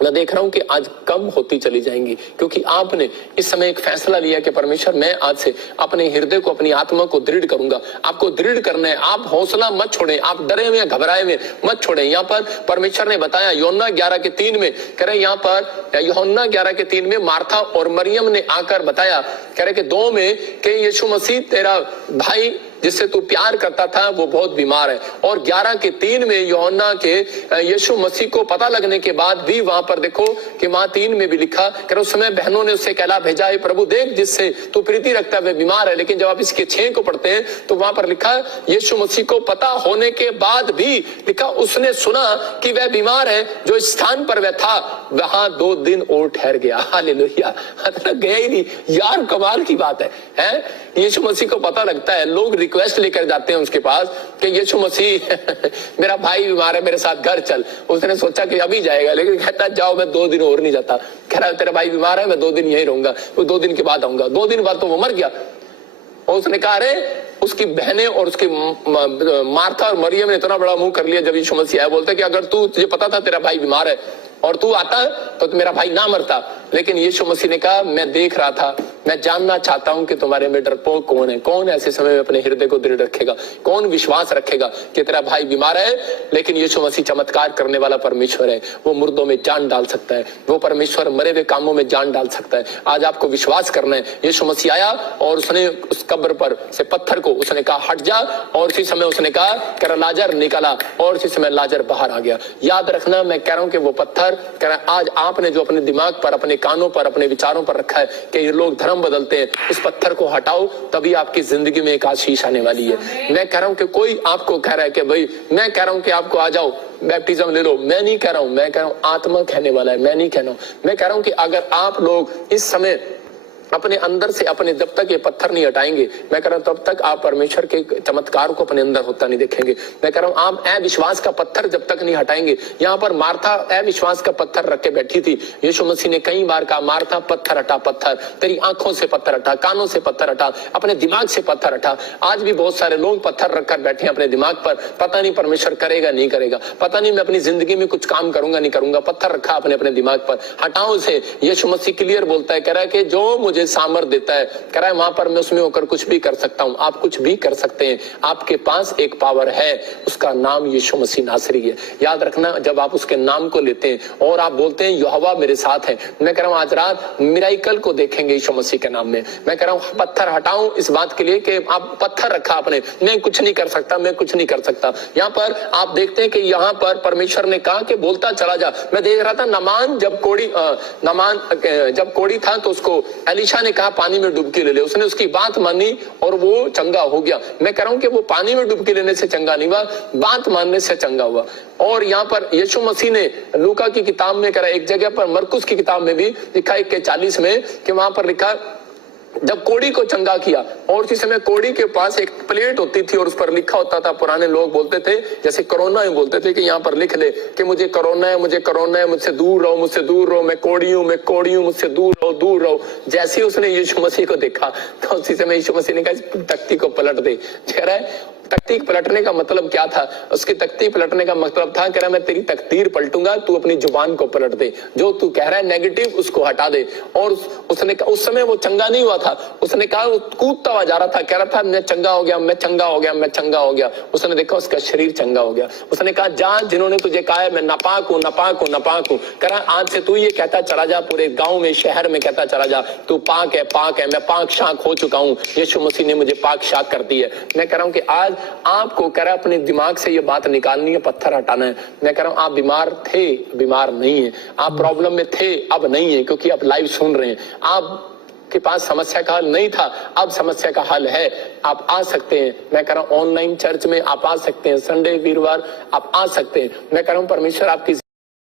मैं देख रहा हूं कि आज कम होती चली जाएंगी, क्योंकि आपने इस समय एक फैसला लिया कि परमेश्वर मैं आज से अपने हृदय को, अपनी आत्मा को दृढ़ करूंगा। आपको दृढ़ करना है, आप हौसला मत छोड़ें, आप डरे हुए घबराए हुए मत छोड़ें। यहाँ पर परमेश्वर ने बताया यूहन्ना 11:3 में, कह रहे यहाँ पर यूहन्ना 11:3 में मार्था और मरियम ने आकर बताया, कह रहे कि 2 में कि यीशु मसीह तेरा भाई जिससे तू प्यार करता था वो बहुत बीमार है। और 11:3 में यूहन्ना के यीशु मसीह को पता लगने के बाद भी वहां पर देखो कि वहां 3 में भी लिखा कि उस समय बहनों ने उससे कहला भेजा है, प्रभु देख जिससे तू प्रीति रखता है वे बीमार है। लेकिन जब आप इसके 6 को पढ़ते हैं तो वहां पर लिखा यीशु मसीह को पता होने के बाद भी लिखा उसने सुना कि वह बीमार है, जो इस स्थान पर वह था वहां 2 दिन और ठहर गया। हालेलुया, गया ही नहीं यार, कमाल की बात है? यीशु मसीह को पता लगता है, लोग रिक्वेस्ट लेकर जाते हैं उसके पास कि यीशु मसीह मेरा भाई बीमार है, मेरे साथ घर चल। उसने सोचा कि अभी जाएगा, लेकिन कहता जाओ मैं 2 दिन और नहीं जाता। कह रहा तेरा भाई बीमार है, मैं 2 दिन यहीं रहूंगा, वो 2 दिन के बाद आऊंगा। 2 दिन बाद तो वो मर गया। और उसने कहा अरे उसकी बहनें और उसकी मार्था और मरियम ने इतना बड़ा मुंह कर लिया जब यीशु मसीह आया। बोलते कि अगर तुझे पता था तेरा भाई बीमार है और तू आता तो मेरा भाई ना मरता। लेकिन यीशु मसीह ने कहा मैं देख रहा था, मैं जानना चाहता हूं कि तुम्हारे में डरपोक कौन है, कौन ऐसे समय में अपने हृदय को दृढ़ रखेगा, कौन विश्वास रखेगा कि तेरा भाई बीमार है। लेकिन यीशु मसीह चमत्कार करने वाला परमेश्वर है, वो मुर्दों में जान डाल सकता है, वो परमेश्वर मरे हुए कामों में जान डाल सकता है। आज आपको विश्वास करना है। यीशु मसीह आया और उसने उस कब्र पर से पत्थर को उसने कहा हट जा, और इसी समय उसने कहा कि लाजर निकला, और इसी समय लाजर बाहर आ गया। याद रखना, मैं कह रहा हूं कि वो पत्थर कह रहा आज आपने जो अपने दिमाग पर, अपने कानों पर, अपने विचारों पर रखा है कि ये लोग धर्म बदलते हैं, उस पत्थर को हटाओ, तभी आपकी जिंदगी में एक आशीष आने वाली है। मैं कह रहा हूं कि कोई आपको कह रहा है कि भाई मैं कह रहा हूं कि आपको आ जाओ बैप्टिज्म ले लो, मैं नहीं कह रहा हूं, मैं कह रहा हूं आत्मा कहने वाला है, मैं नहीं कह रहा हूं। मैं कह रहा हूं कि अगर आप लोग इस समय अपने अंदर से अपने जब तक ये पत्थर नहीं हटाएंगे, मैं कह रहा हूं तब तक आप परमेश्वर के चमत्कार को अपने अंदर होता नहीं देखेंगे। मैं कह रहा हूं आप अविश्वास का पत्थर जब तक नहीं हटाएंगे। यहाँ पर मार्था अविश्वास का पत्थर रख के बैठी थी। यीशु मसीह ने कई बार कहा मार्था पत्थर हटा, पत्थर तेरी आंखों से पत्थर हटा, कानों से पत्थर हटा, अपने दिमाग से पत्थर हटा। आज भी बहुत सारे लोग पत्थर रखकर बैठे हैं अपने दिमाग पर, पता नहीं परमेश्वर करेगा नहीं करेगा, पता नहीं मैं अपनी जिंदगी में कुछ काम करूंगा नहीं करूंगा। पत्थर रखा अपने अपने दिमाग पर, हटाओ उसे। यीशु मसीह क्लियर बोलता है, कह रहा है कि जो मुझे सामर्थ देता है, कह रहा है वहां पर मैं उसमें होकर कुछ भी कर सकता हूं। आप कुछ भी कर सकते हैं, आपके पास एक पावर है, उसका नाम यीशु मसीह नासरी है। याद रखना, जब आप उसके नाम को लेते हैं और आप बोलते हैं यहोवा मेरे साथ है, मैं कह रहा हूं आज रात मिराकल को देखेंगे यीशु मसीह के नाम में। मैं कह रहा हूं पत्थर हटाऊं इस बात के लिए कि आप पत्थर रखा आपने, मैं कुछ नहीं कर सकता, मैं कुछ नहीं कर सकता। यहाँ पर आप देखते हैं कि यहाँ पर परमेश्वर ने कहा कि बोलता चला जा। मैं देख रहा था नमान जब कोड़ी था तो उसको एलिशा ने कहा पानी में डुबकी ले ले, उसने उसकी बात मानी और वो चंगा हो गया। मैं कह रहा हूं कि वो पानी में डुबकी लेने से चंगा नहीं हुआ, बात मानने से चंगा हुआ। और यहाँ पर यीशु मसीह ने लूका की किताब में करा, एक जगह पर मरकुस की किताब में भी लिखा 1:40 में कि वहां पर लिखा जब कोड़ी को चंगा किया, और उसी समय कोड़ी के पास एक प्लेट होती थी और उस पर लिखा होता था, पुराने लोग बोलते थे जैसे कोरोना में बोलते थे कि यहाँ पर लिख ले कि मुझे कोरोना है, मुझे कोरोना है, मुझसे दूर रहो, मुझसे दूर रहो, मैं कोड़ी हूँ, मुझसे दूर रहो, दूर रहो। जैसे ही उसने यीशु मसीह को देखा तो उसी समय यीशु मसीह ने कहा इस तख्ती को पलट दे। कह रहा है तख्ती पलटने का मतलब क्या था? उसकी तख्ती पलटने का मतलब था, कह रहा मैं तेरी तकदीर पलटूंगा, तू अपनी जुबान को पलट दे, जो तू कह रहा है नेगेटिव उसको हटा दे। और उसने उस समय वो चंगा नहीं हुआ था, उसने कहा वो कूदता हुआ जा रहा था, कह रहा था मैं चंगा हो गया, मैं चंगा हो गया, मैं चंगा हो गया। उसने देखा उसका शरीर चंगा हो गया। उसने कहा जा, जिन्होंने तुझे कहा है मैं नापाक हूँ, नापाक हूँ, नापाक हूँ, कह रहा आज से तू ये कहता चला जा, पूरे गाँव में शहर में कहता चला जा तू पाक है, पाक है, मैं पाक शाक हो चुका हूँ, यीशु मसीह ने मुझे पाक शाक कर दी है। मैं कह रहा हूँ कि आज आपको कह रहा है अपने दिमाग से ये बात निकालनी है, पत्थर हटाना है। मैं कह रहा हूं आप बीमार थे, बीमार नहीं है, आप प्रॉब्लम में थे, अब नहीं है, क्योंकि आप लाइव सुन रहे हैं। आप के पास समस्या का हल नहीं था, अब समस्या का हल है, आप आ सकते हैं। मैं कह रहा हूं ऑनलाइन चर्च में आप आ सकते हैं, संडे वीरवार आप आ सकते हैं। मैं कह रहा हूं परमेश्वर आपकी